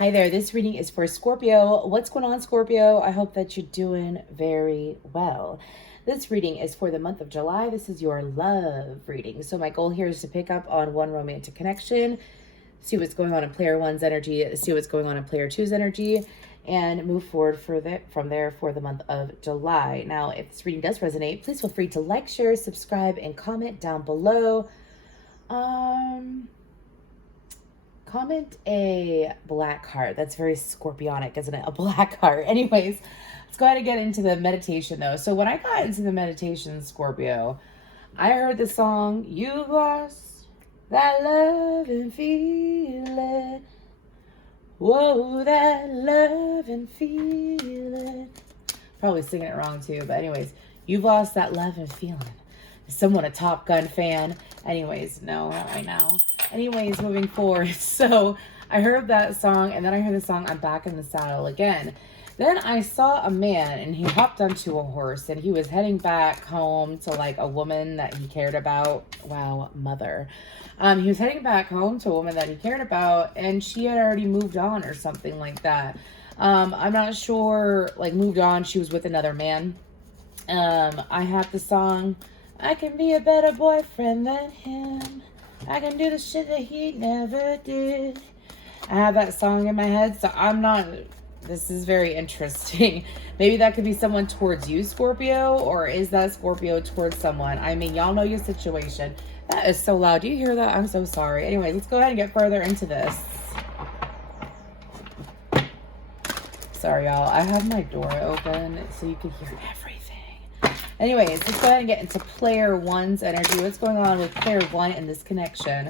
Hi there, this reading is for Scorpio. What's going on, Scorpio? I hope that you're doing very well. This reading is for the month of July. This is your love reading. So my goal here is to pick up on one romantic connection, see what's going on in player one's energy, see what's going on in player two's energy, and move forward from there for the month of July. Now, if this reading does resonate, please feel free to like, share, subscribe, and comment down below. Comment a black heart. That's very scorpionic, isn't it? A black heart. Anyways, let's go ahead and get into the meditation, though. So when I got into the meditation, Scorpio, I heard the song, "You've lost that love and feeling. Whoa, that love and feeling." Probably singing it wrong, too. But anyways, you've lost that love and feeling. Is someone a Top Gun fan? Anyways, no, not right now. Anyways, moving forward. So I heard that song, and then I heard the song, "I'm Back in the Saddle Again." Then I saw a man, and he hopped onto a horse, and he was heading back home to like a woman that he cared about. Wow, mother. He was heading back home to a woman that he cared about, and she had already moved on or something like that. I'm not sure, like moved on. She was with another man. I have the song, "I can be a better boyfriend than him. I can do the shit that he never did." I have that song in my head, so I'm not... This is very interesting. Maybe that could be someone towards you, Scorpio, or is that Scorpio towards someone? I mean, y'all know your situation. That is so loud. Do you hear that? I'm so sorry. Anyway, let's go ahead and get further into this. Sorry, y'all. I have my door open so you can hear everything. Anyways, let's go ahead and get into player one's energy. What's going on with player one in this connection?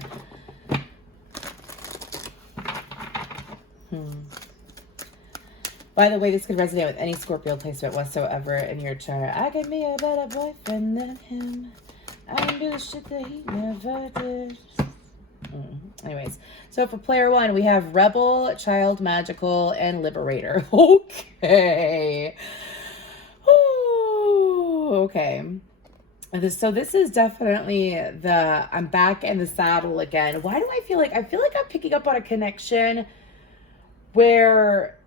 By the way, this could resonate with any Scorpio placement whatsoever in your chart. I can be a better boyfriend than him. I can do the shit that he never did. Anyways, so for player one, we have Rebel, Child, Magical, and Liberator. Okay. Okay. So this is definitely the "I'm back in the saddle again." Why do I feel like I'm picking up on a connection where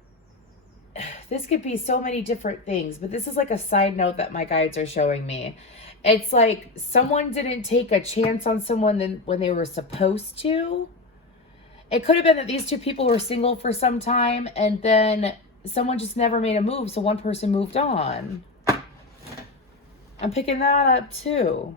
this could be so many different things, but this is like a side note that my guides are showing me. It's like someone didn't take a chance on someone when they were supposed to. It could have been that these two people were single for some time and then someone just never made a move, so one person moved on. I'm picking that up too.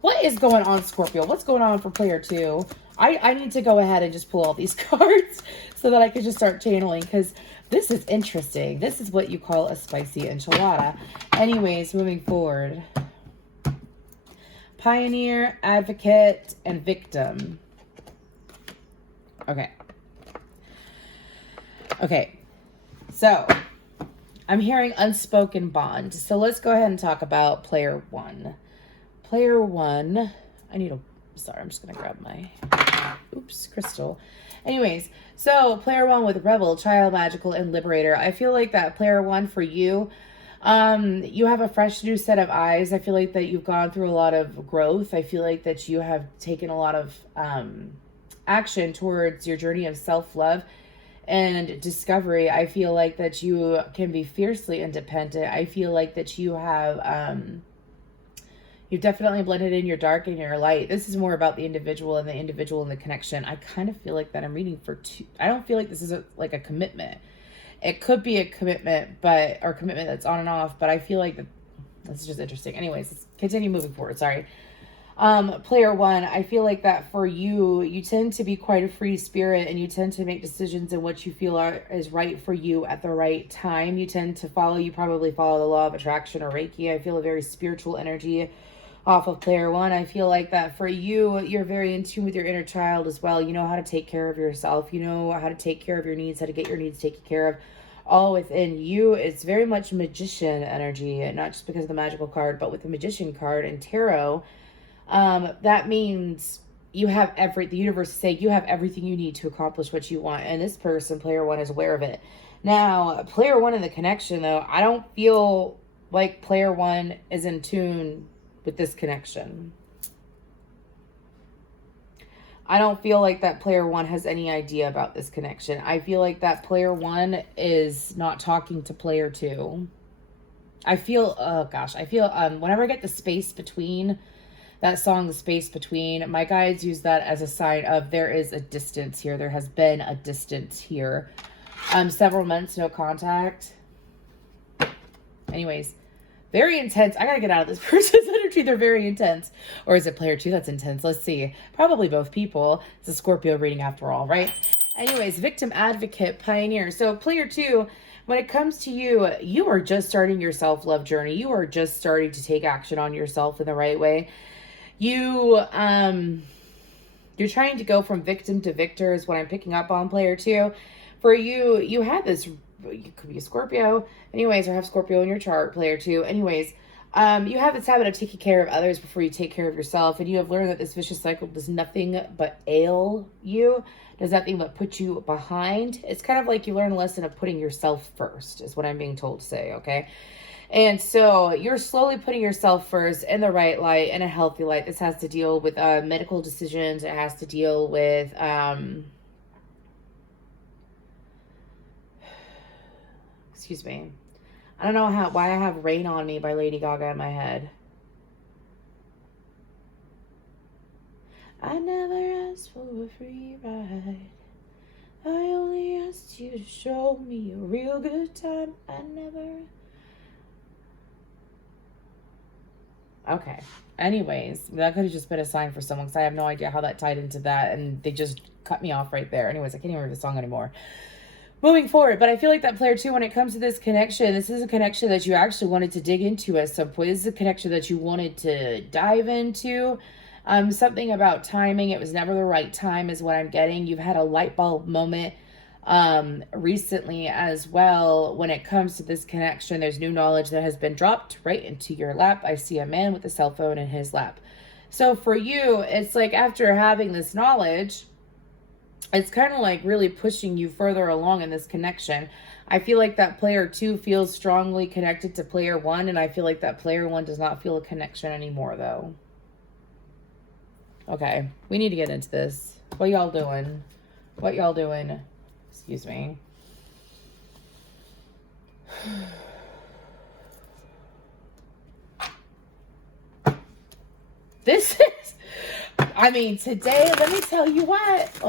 What is going on, Scorpio? What's going on for player two? I need to go ahead and just pull all these cards so that I can just start channeling, because this is interesting. This is what you call a spicy enchilada. Anyways, moving forward. Pioneer, Advocate, and Victim. Okay. Okay. So, I'm hearing unspoken bond. So let's go ahead and talk about player one. Player one, sorry, I'm just going to grab my, crystal. Anyways, so player one with Rebel, Child, Magical, and Liberator. I feel like that player one for you, you have a fresh new set of eyes. I feel like that you've gone through a lot of growth. I feel like that you have taken a lot of action towards your journey of self-love and discovery. I feel like that you can be fiercely independent. I feel like that you have you've definitely blended in your dark and your light. This is more about the individual and the connection. I kind of feel like that I'm reading for two. I don't feel like this is like a commitment. It could be a commitment, or commitment that's on and off, but I feel like that this is just interesting. Anyways, let's continue moving forward. Sorry. Player one, I feel like that for you, you tend to be quite a free spirit, and you tend to make decisions in what you feel is right for you at the right time. You probably follow the law of attraction or Reiki. I feel a very spiritual energy off of player one. I feel like that for you, you're very in tune with your inner child as well. You know how to take care of yourself. You know how to take care of your needs, how to get your needs taken care of, all within you. It's very much magician energy, not just because of the magical card, but with the magician card and tarot. That means you have the universe is saying you have everything you need to accomplish what you want. And this person, player one, is aware of it. Now, player one in the connection, though, I don't feel like player one is in tune with this connection. I don't feel like that player one has any idea about this connection. I feel like that player one is not talking to player two. I feel, oh gosh, I feel whenever I get the space between, that song, the space between, my guides use that as a sign of there is a distance here. There has been a distance here. Several months, no contact. Anyways, very intense. I gotta get out of this person's energy. They're very intense. Or is it player two that's intense? Let's see. Probably both people. It's a Scorpio reading after all, right? Anyways, victim advocate, pioneer. So player two, when it comes to you, you are just starting your self-love journey. You are just starting to take action on yourself in the right way. You're trying to go from victim to victor is what I'm picking up on, player two. For you, you had this, you could be a Scorpio, anyways, or have Scorpio in your chart, player two. Anyways, you have this habit of taking care of others before you take care of yourself, and you have learned that this vicious cycle does nothing but ail you, does nothing but put you behind. It's kind of like you learn a lesson of putting yourself first, is what I'm being told to say, okay? And so you're slowly putting yourself first in the right light, in a healthy light. This has to deal with medical decisions. It has to deal with excuse me. I don't know why I have Rain on Me by Lady Gaga in my head. I never asked for a free ride. I only asked you to show me a real good time. I never... Okay. Anyways, that could have just been a sign for someone, because I have no idea how that tied into that, and they just cut me off right there. Anyways, I can't even remember the song anymore. Moving forward, but I feel like that player two, when it comes to this connection, this is a connection that you actually wanted to dig into at some point. This is a connection that you wanted to dive into. Something about timing. It was never the right time is what I'm getting. You've had a light bulb moment recently as well. When it comes to this connection, there's new knowledge that has been dropped right into your lap. I see a man with a cell phone in his lap. So for you, it's like after having this knowledge, it's kind of like really pushing you further along in this connection. I feel like that player two feels strongly connected to player one, and I feel like that player one does not feel a connection anymore though. Okay, we need to get into this. What y'all doing? What y'all doing? Excuse me. This is, I mean, today, let me tell you what.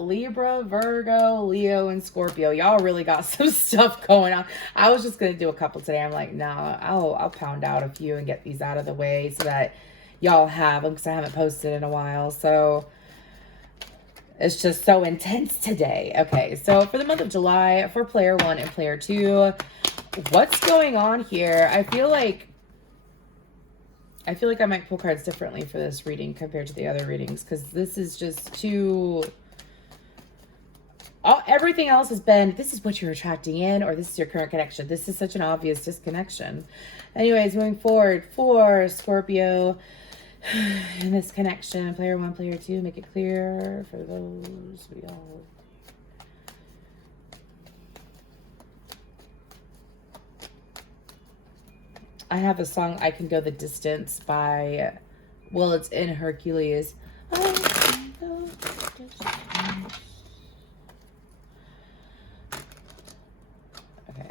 Libra, Virgo, Leo, and Scorpio. Y'all really got some stuff going on. I was just going to do a couple today. I'm like, nah, I'll pound out a few and get these out of the way so that y'all have them, because I haven't posted in a while. So it's just so intense today. Okay, so for the month of July, for player one and player two, what's going on here? I feel like I might pull cards differently for this reading compared to the other readings, because this is just too... everything else has been, this is what you're attracting in, or this is your current connection. This is such an obvious disconnection. Anyways, moving forward for Scorpio in this connection, player one, player two, make it clear for those we all... I have a song, I Can Go the Distance by, well, it's in Hercules. I can go the distance. Okay.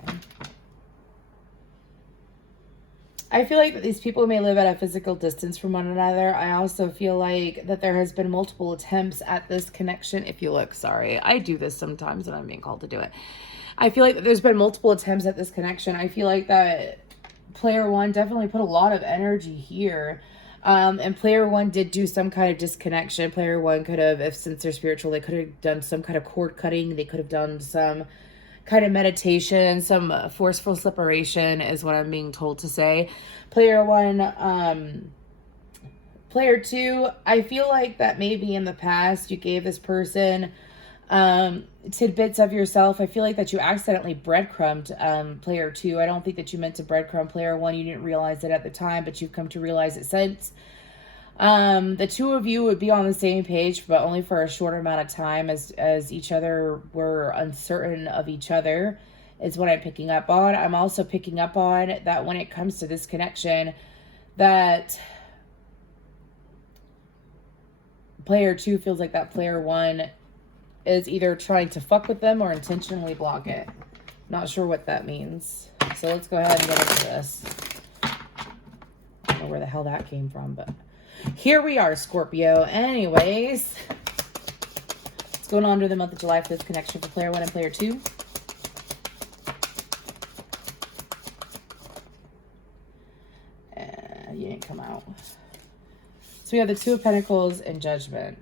I feel like that these people may live at a physical distance from one another. I also feel like that there has been multiple attempts at this connection. If you look, sorry, I do this sometimes and I'm being called to do it. I feel like that there's been multiple attempts at this connection. I feel like that player one definitely put a lot of energy here. And player one did do some kind of disconnection. Player one could have, if since they're spiritual, they could have done some kind of cord cutting. They could have done some kind of meditation, some forceful separation is what I'm being told to say. Player one, player two, I feel like that maybe in the past you gave this person tidbits of yourself. I feel like that you accidentally breadcrumbed player two. I don't think that you meant to breadcrumb player one. You didn't realize it at the time, but you've come to realize it since. The two of you would be on the same page, but only for a short amount of time, as each other were uncertain of each other, is what I'm picking up on. I'm also picking up on that when it comes to this connection, that player 2 feels like that player 1 is either trying to fuck with them or intentionally block it. Not sure what that means. So let's go ahead and get into this. I don't know where the hell that came from, but here we are, Scorpio. Anyways, what's going on during the month of July for this connection for player 1 and player 2? You didn't come out. So we have the Two of Pentacles and Judgment.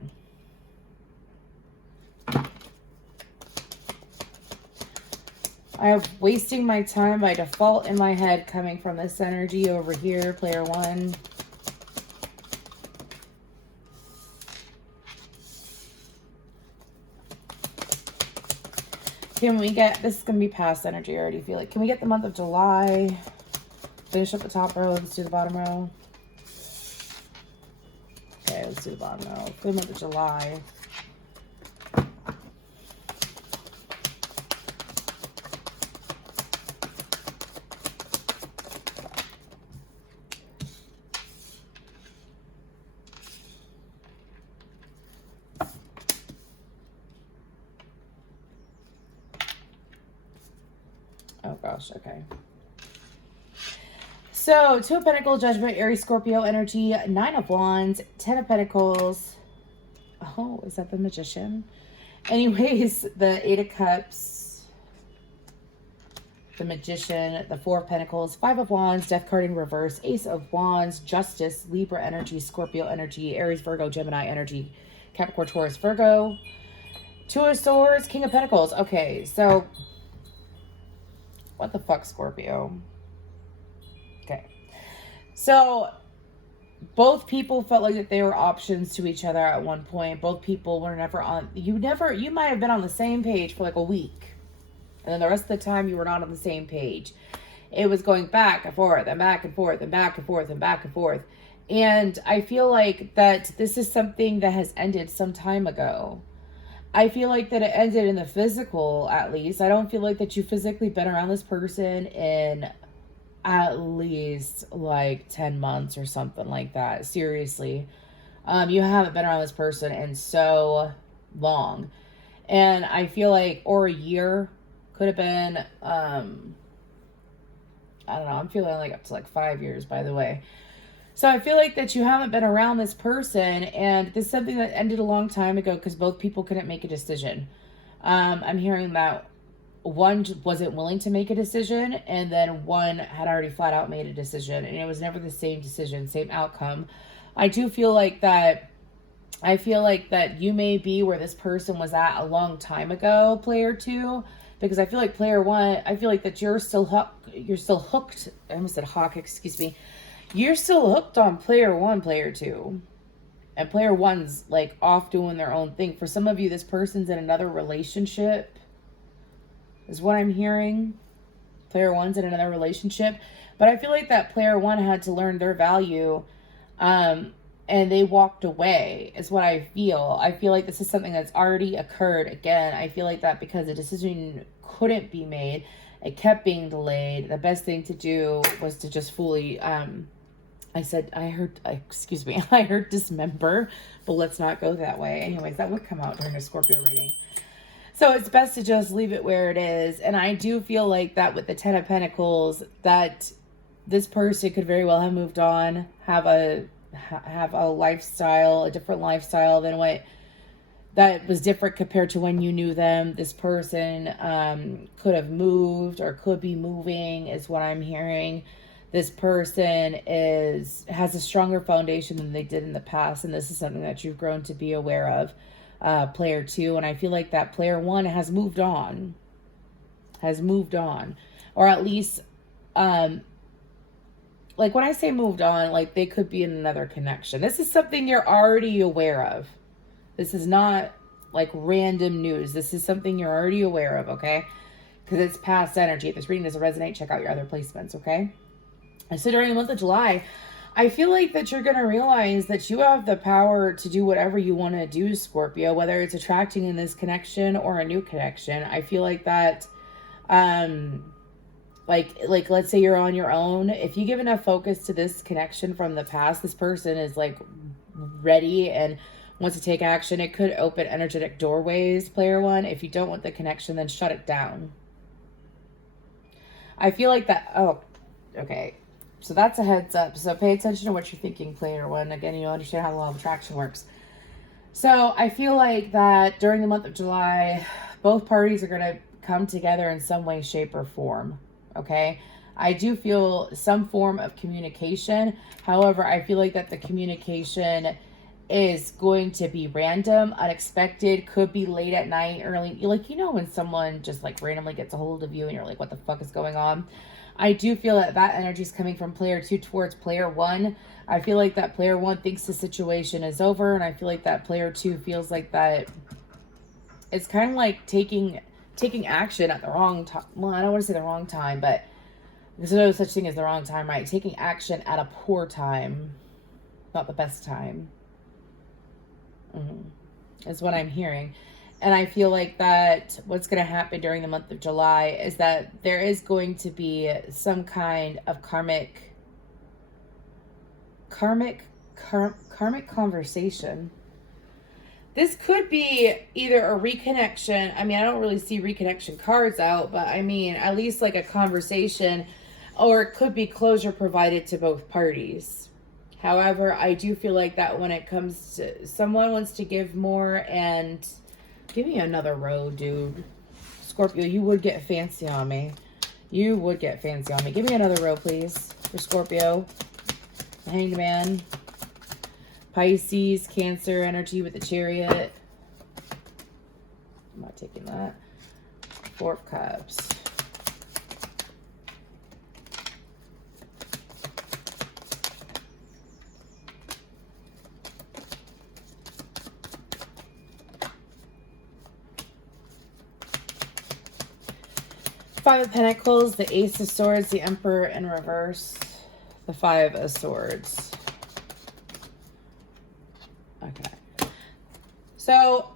I am wasting my time by default in my head coming from this energy over here, player 1. Can we get, this is going to be past energy, I already feel like. Can we get the month of July? Finish up the top row, let's do the bottom row. Okay, let's do the bottom row. For the month of July. Oh gosh, okay. So, Two of Pentacles, Judgment, Aries, Scorpio energy, 9 of Wands, 10 of Pentacles. Oh, is that the Magician? Anyways, the 8 of Cups, the Magician, the 4 of Pentacles, 5 of Wands, Death card in reverse, Ace of Wands, Justice, Libra energy, Scorpio energy, Aries, Virgo, Gemini energy, Capricorn, Taurus, Virgo, 2 of Swords, King of Pentacles. Okay, so what the fuck, Scorpio? Okay. So both people felt like that they were options to each other at one point. Both people were never on, you might have been on the same page for like a week. And then the rest of the time you were not on the same page. It was going back and forth and back and forth and back and forth and back and forth. And I feel like that this is something that has ended some time ago. I feel like that it ended in the physical, at least. I don't feel like that you've physically been around this person in at least like 10 months or something like that. Seriously. You haven't been around this person in so long. And I feel like, or a year, could have been, I don't know, I'm feeling like up to like 5 years, by the way. So I feel like that you haven't been around this person, and this is something that ended a long time ago because both people couldn't make a decision. I'm hearing that one wasn't willing to make a decision, and then one had already flat out made a decision, and it was never the same decision, same outcome. I do feel like that, you may be where this person was at a long time ago, player 2, because I feel like player 1, I feel like that you're still hooked. I almost said hawk, excuse me. You're still hooked on player 1, player 2. And player 1's like off doing their own thing. For some of you, this person's in another relationship, is what I'm hearing. Player 1's in another relationship. But I feel like that player 1 had to learn their value. And they walked away, is what I feel. I feel like this is something that's already occurred. Again, I feel like that because a decision couldn't be made, it kept being delayed. The best thing to do was to just fully, I heard dismember, but let's not go that way. Anyways, that would come out during a Scorpio reading. So it's best to just leave it where it is. And I do feel like that with the 10 of Pentacles, that this person could very well have moved on, have a lifestyle, a different lifestyle than what that was different compared to when you knew them. This person could have moved or could be moving, is what I'm hearing. This person has a stronger foundation than they did in the past, and this is something that you've grown to be aware of, player 2. And I feel like that player 1 has moved on, or at least, like when I say moved on, like they could be in another connection. This is something you're already aware of. This is not like random news. This is something you're already aware of, okay? Because it's past energy. If this reading doesn't resonate, check out your other placements, okay? So during the month of July, I feel like that you're going to realize that you have the power to do whatever you want to do, Scorpio, whether it's attracting in this connection or a new connection. I feel like that, like let's say you're on your own. If you give enough focus to this connection from the past, this person is like ready and wants to take action. It could open energetic doorways, player one. If you don't want the connection, then shut it down. I feel like that, oh, okay. So that's a heads up. So pay attention to what you're thinking, player one. Again, you understand how the law of attraction works. So I feel like that during the month of July, both parties are going to come together in some way, shape, or form. Okay? I do feel some form of communication. However, I feel like that the communication is going to be random, unexpected, could be late at night, early. Like, you know, when someone just like randomly gets a hold of you and you're like, what the fuck is going on? I do feel that that energy is coming from player two towards player one. I feel like that player one thinks the situation is over, and I feel like that player two feels like that it's kind of like taking action at the wrong time. Well, I don't want to say the wrong time, but there's no such thing as the wrong time, right? Taking action at a poor time, not the best time. Is what I'm hearing. And I feel like that what's going to happen during the month of July is that there is going to be some kind of karmic conversation. This could be either a reconnection. I mean, I don't really see reconnection cards out, but I mean, at least like a conversation, or it could be closure provided to both parties. However, I do feel like that when it comes to someone wants to give more, and give me another row, dude. Scorpio, you would get fancy on me. You would get fancy on me. Give me another row, please, for Scorpio. The Hanged Man. Pisces, Cancer energy with the Chariot. I'm not taking that. Four of Cups. Five of Pentacles, the Ace of Swords, the Emperor in reverse, the Five of Swords. Okay. So,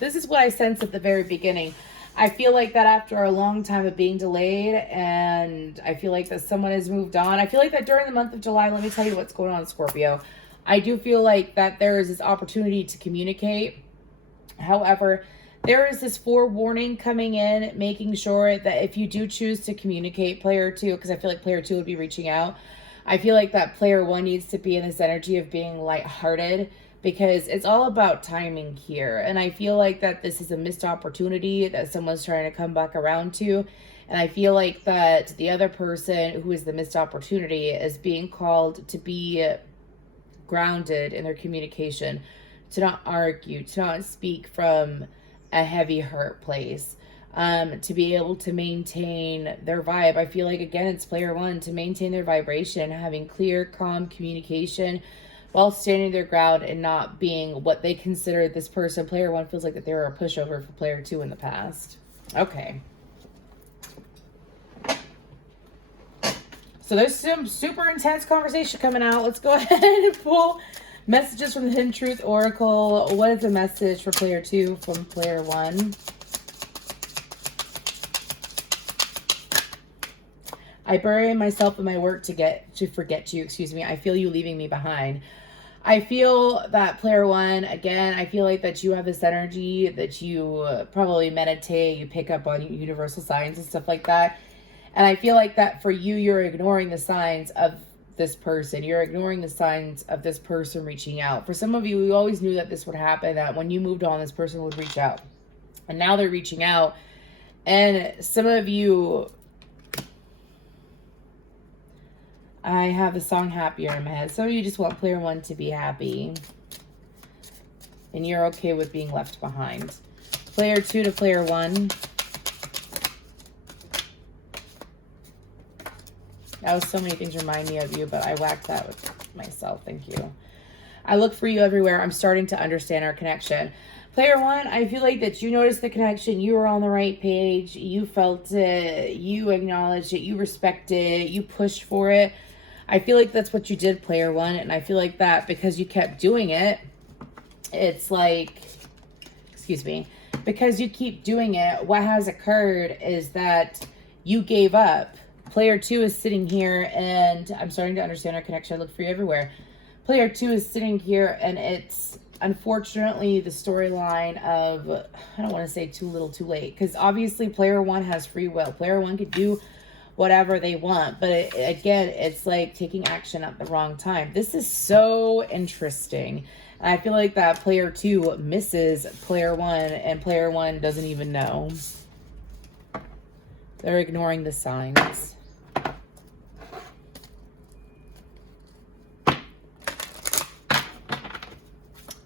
this is what I sensed at the very beginning. I feel like that after a long time of being delayed, and I feel like that someone has moved on. I feel like that during the month of July, let me tell you what's going on, Scorpio. I do feel like that there is this opportunity to communicate. However, there is this forewarning coming in, making sure that if you do choose to communicate, player two, because I feel like player two would be reaching out. I feel like that player one needs to be in this energy of being lighthearted, because it's all about timing here. And I feel like that this is a missed opportunity that someone's trying to come back around to. And I feel like that the other person who is the missed opportunity is being called to be grounded in their communication, to not argue, to not speak from a heavy hurt place, to be able to maintain their vibe. I feel like, again, it's player one, to maintain their vibration, having clear, calm communication while standing their ground and not being what they consider this person. Player one feels like that they were a pushover for player two in the past. Okay. So there's some super intense conversation coming out. Let's go ahead and pull messages from the Hidden Truth Oracle. What is the message for player two from player one? I bury myself in my work to forget you. Excuse me. I feel you leaving me behind. I feel that player one, again, I feel like that you have this energy that you probably meditate, you pick up on universal signs and stuff like that. And I feel like that for you, you're ignoring the signs of this person. You're ignoring the signs of this person reaching out. For some of you, we always knew that this would happen, that when you moved on, this person would reach out. And now they're reaching out. And some of you, I have the song Happier in my head. Some of you just want player one to be happy. And you're okay with being left behind. Player two to player one. That was so many things remind me of you, but I whacked that with myself. Thank you. I look for you everywhere. I'm starting to understand our connection. Player one, I feel like that you noticed the connection. You were on the right page. You felt it. You acknowledged it. You respected it. You pushed for it. I feel like that's what you did, player one. And I feel like that because you kept doing it, it's like, excuse me, because you keep doing it, what has occurred is that you gave up. Player two is sitting here, and I'm starting to understand our connection. I look for you everywhere. Player two is sitting here, and it's unfortunately, the storyline of, I don't want to say too little too late, because obviously player one has free will. Player one could do whatever they want, but again, it's like taking action at the wrong time. This is so interesting. And I feel like that player two misses player one, and player one doesn't even know. They're ignoring the signs.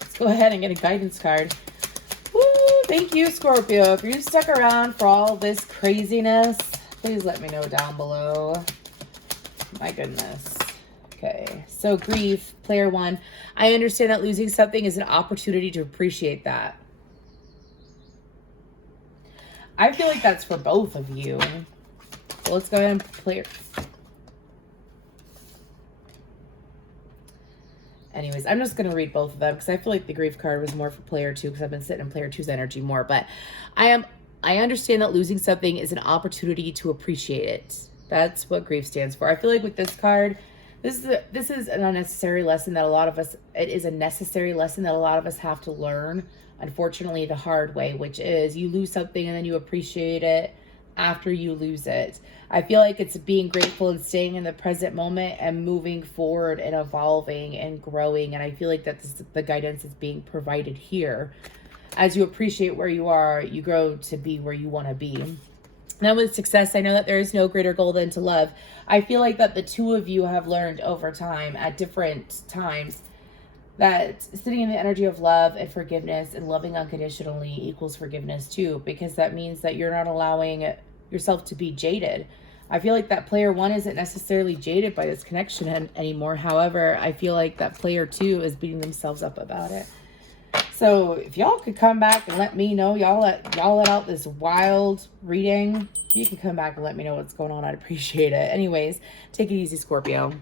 Let's go ahead and get a guidance card. Woo! Thank you, Scorpio. If you stuck around for all this craziness, please let me know down below. My goodness. Okay, so grief, player one. I understand that losing something is an opportunity to appreciate that. I feel like that's for both of you. So let's go ahead and play. Anyways, I'm just going to read both of them because I feel like the grief card was more for player two because I've been sitting in player two's energy more. But I understand that losing something is an opportunity to appreciate it. That's what grief stands for. I feel like with this card, this is an unnecessary lesson that a lot of us, it is a necessary lesson that a lot of us have to learn, unfortunately, the hard way, which is you lose something and then you appreciate it after you lose it. I feel like it's being grateful and staying in the present moment and moving forward and evolving and growing. And I feel like that's the guidance is being provided here. As you appreciate where you are, you grow to be where you want to be. Now with success, I know that there is no greater goal than to love. I feel like that the two of you have learned over time at different times that sitting in the energy of love and forgiveness and loving unconditionally equals forgiveness too, because that means that you're not allowing yourself to be jaded. I feel like that player one isn't necessarily jaded by this connection anymore. However, I feel like that player two is beating themselves up about it. So if y'all could come back and let me know, y'all let out this wild reading, you can come back and let me know what's going on. I'd appreciate it. Anyways, take it easy, Scorpio.